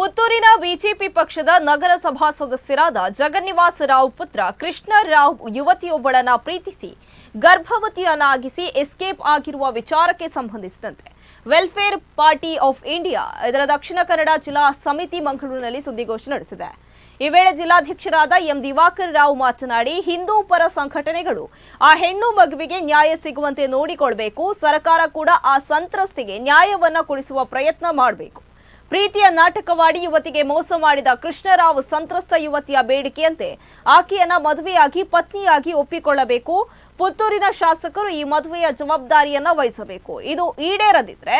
ಪುತ್ತೂರಿನ ಬಿಜೆಪಿ ಪಕ್ಷದ ನಗರಸಭಾ ಸದಸ್ಯರಾದ ಜಗನ್ನಿವಾಸ ರಾವ್ ಪುತ್ರ ಕೃಷ್ಣ ರಾವ್ ಯುವತಿಯೊಬ್ಬಳನ್ನ ಪ್ರೀತಿಸಿ ಗರ್ಭವತಿಯನ್ನಾಗಿಸಿ ಎಸ್ಕೇಪ್ ಆಗಿರುವ ವಿಚಾರಕ್ಕೆ ಸಂಬಂಧಿಸಿದಂತೆ ವೆಲ್ಫೇರ್ ಪಾರ್ಟಿ ಆಫ್ ಇಂಡಿಯಾ, ಇದರ ದಕ್ಷಿಣ ಕನ್ನಡ ಜಿಲ್ಲಾ ಸಮಿತಿ ಮಂಗಳೂರಿನಲ್ಲಿ ಸುದ್ದಿಗೋಷ್ಠಿ ನಡೆಸಿದೆ. ಈ ವೇಳೆ ಜಿಲ್ಲಾಧ್ಯಕ್ಷರಾದ ಎಂ ದಿವಾಕರ್ ರಾವ್ ಮಾತನಾಡಿ, ಹಿಂದೂ ಪರ ಸಂಘಟನೆಗಳು ಆ ಹೆಣ್ಣು ಮಗುವಿಗೆ ನ್ಯಾಯ ಸಿಗುವಂತೆ ನೋಡಿಕೊಳ್ಬೇಕು, ಸರ್ಕಾರ ಕೂಡ ಆ ಸಂತ್ರಸ್ತಿಗೆ ನ್ಯಾಯವನ್ನ ಕೊಡಿಸುವ ಪ್ರಯತ್ನ ಮಾಡಬೇಕು. ಪ್ರೀತಿಯ ನಾಟಕವಾಡಿ ಯುವತಿಗೆ ಮೋಸ ಮಾಡಿದ ಕೃಷ್ಣರಾವ್ ಸಂತ್ರಸ್ತ ಯುವತಿಯ ಬೇಡಿಕೆಯಂತೆ ಆಕೆಯನ್ನ ಮದುವೆಯಾಗಿ, ಪತ್ನಿಯಾಗಿ ಒಪ್ಪಿಕೊಳ್ಳಬೇಕು. ಪುತ್ತೂರಿನ ಶಾಸಕರು ಈ ಮದುವೆಯ ಜವಾಬ್ದಾರಿಯನ್ನ ವಹಿಸಬೇಕು. ಇದು ಈಡೇರದಿದ್ರೆ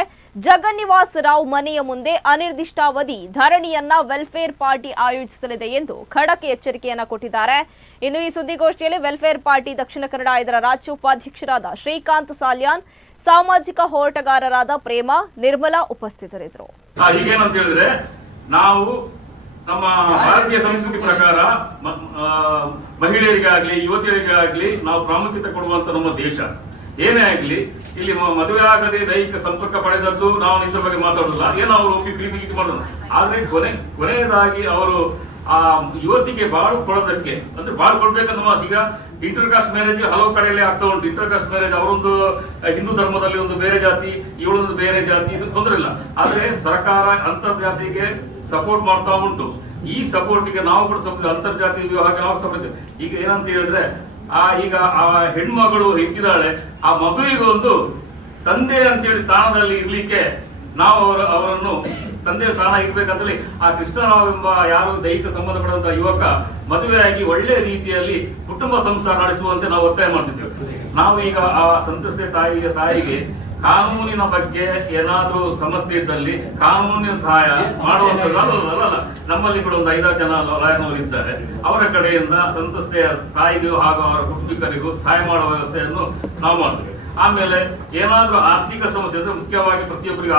ಜಗನ್ನಿವಾಸ್ ರಾವ್ ಮನೆಯ ಮುಂದೆ ಅನಿರ್ದಿಷ್ಟಾವಧಿ ಧರಣಿಯನ್ನ ವೆಲ್ಫೇರ್ ಪಾರ್ಟಿ ಆಯೋಜಿಸಲಿದೆ ಎಂದು ಖಡಕ್ ಎಚ್ಚರಿಕೆಯನ್ನ ಕೊಟ್ಟಿದ್ದಾರೆ. ಇನ್ನು ಈ ಸುದ್ದಿಗೋಷ್ಠಿಯಲ್ಲಿ ವೆಲ್ಫೇರ್ ಪಾರ್ಟಿ ದಕ್ಷಿಣ ಕನ್ನಡ ಇದರ ರಾಜ್ಯ ಉಪಾಧ್ಯಕ್ಷರಾದ ಶ್ರೀಕಾಂತ್ ಸಾಲ್ಯಾನ್, ಸಾಮಾಜಿಕ ಹೋರಾಟಗಾರರಾದ ಪ್ರೇಮ, ನಿರ್ಮಲಾ ಉಪಸ್ಥಿತರಿದ್ದರು. ಈಗೇನಂತ ಹೇಳಿದ್ರೆ, ನಾವು ನಮ್ಮ ಭಾರತೀಯ ಸಂಸ್ಕೃತಿ ಪ್ರಕಾರ ಮಹಿಳೆಯರಿಗಾಗ್ಲಿ, ಯುವತಿಯರಿಗಾಗ್ಲಿ ನಾವು ಪ್ರಾಮುಖ್ಯತೆ ಕೊಡುವಂತ ನಮ್ಮ ದೇಶ. ಏನೇ ಆಗ್ಲಿ, ಇಲ್ಲಿ ಮದುವೆ ಆಗದೆ ದೈಹಿಕ ಸಂಪರ್ಕ ಪಡೆದದ್ದು ನಾವು ಇದ್ರ ಬಗ್ಗೆ ಮಾತಾಡೋದಿಲ್ಲ. ಏನೋ ಅವರು ಒಪ್ಪಿ ಪ್ರೀತಿ ಮಾಡೋದು. ಆದ್ರೆ ಕೊನೆ, ಕೊನೆಯದಾಗಿ ಅವರು ಆ ಯುವತಿಗೆ ಬಾಳು ಕೊಡೋದಕ್ಕೆ, ಅಂದ್ರೆ ಬಾಳು ಕೊಡ್ಬೇಕಂದ್ರೆ ಈಗ ಇಂಟರ್ ಕಾಸ್ಟ್ ಮ್ಯಾರೇಜ್ ಹಲವು ಕಡೆಯಲ್ಲಿ ಆಗ್ತಾ ಉಂಟು. ಇಂಟರ್ ಕಾಸ್ಟ್ ಮ್ಯಾರೇಜ್ ಅವರೊಂದು ಹಿಂದೂ ಧರ್ಮದಲ್ಲಿ ಒಂದು ಬೇರೆ ಜಾತಿ, ಇವಳೊಂದು ಬೇರೆ ಜಾತಿ, ಇದು ತೊಂದರೆ ಇಲ್ಲ. ಆದ್ರೆ ಸರ್ಕಾರ ಅಂತರ್ಜಾತಿಗೆ ಸಪೋರ್ಟ್ ಮಾಡ್ತಾ ಉಂಟು. ಈ ಸಪೋರ್ಟಿಗೆ ನಾವು ಕೂಡ ಸ್ವಲ್ಪ ಅಂತರ್ಜಾತಿ ವಿವಾಹಕ್ಕೆ ನಾವು ಸಪೋರ್ಟ್ ಈಗ ಏನಂತ ಹೇಳಿದ್ರೆ, ಆ, ಈಗ ಆ ಹೆಣ್ಮಗಳು ಹೆತ್ತಿದಾಳೆ ಆ ಮಗುವಿಗೊಂದು ತಂದೆ ಅಂತೇಳಿ ಸ್ಥಾನದಲ್ಲಿ ಇರ್ಲಿಕ್ಕೆ ನಾವು ಅವರ, ಅವರನ್ನು ತಂದೆ ಸ್ಥಾನ ಇರ್ಬೇಕಂತೇಳಿ ಆ ಕೃಷ್ಣರಾವ್ ಎಂಬ ಯಾರು ದೈಹಿಕ ಸಂಬಂಧಪಡುವಂತಹ ಯುವಕ ಮದುವೆಯಾಗಿ ಒಳ್ಳೆ ರೀತಿಯಲ್ಲಿ ಕುಟುಂಬ ಸಂಸಾರ ನಡೆಸುವಂತೆ ನಾವು ಒತ್ತಾಯ ಮಾಡ್ತಿದ್ದೇವೆ. ನಾವು ಈಗ ಆ ಸಂತಸ್ತೆ ತಾಯಿಯ ತಾಯಿಗೆ ಕಾನೂನಿನ ಬಗ್ಗೆ ಏನಾದ್ರೂ ಸಮಸ್ಯೆ ಇದ್ದಲ್ಲಿ ಕಾನೂನಿನ ಸಹಾಯ ಮಾಡುವಂತ ನಮ್ಮಲ್ಲಿ ಕೂಡ ಒಂದು ಐದಾರು ಜನ ಲಾಯರ್ನವರು ಇದ್ದಾರೆ. ಅವರ ಕಡೆಯಿಂದ ಸಂತಸ್ತೆಯ ತಾಯಿಗೂ ಹಾಗೂ ಅವರ ಕುಟುಂಬಿಕರಿಗೂ ಸಹಾಯ ಮಾಡುವ ವ್ಯವಸ್ಥೆಯನ್ನು ನಾವು ಮಾಡ್ತೇವೆ. ಆಮೇಲೆ ಏನಾದ್ರೂ ಆರ್ಥಿಕ ಸಮಸ್ಯೆ ಅಂದ್ರೆ ಮುಖ್ಯವಾಗಿ ಪ್ರತಿಯೊಬ್ಬರಿಗೆ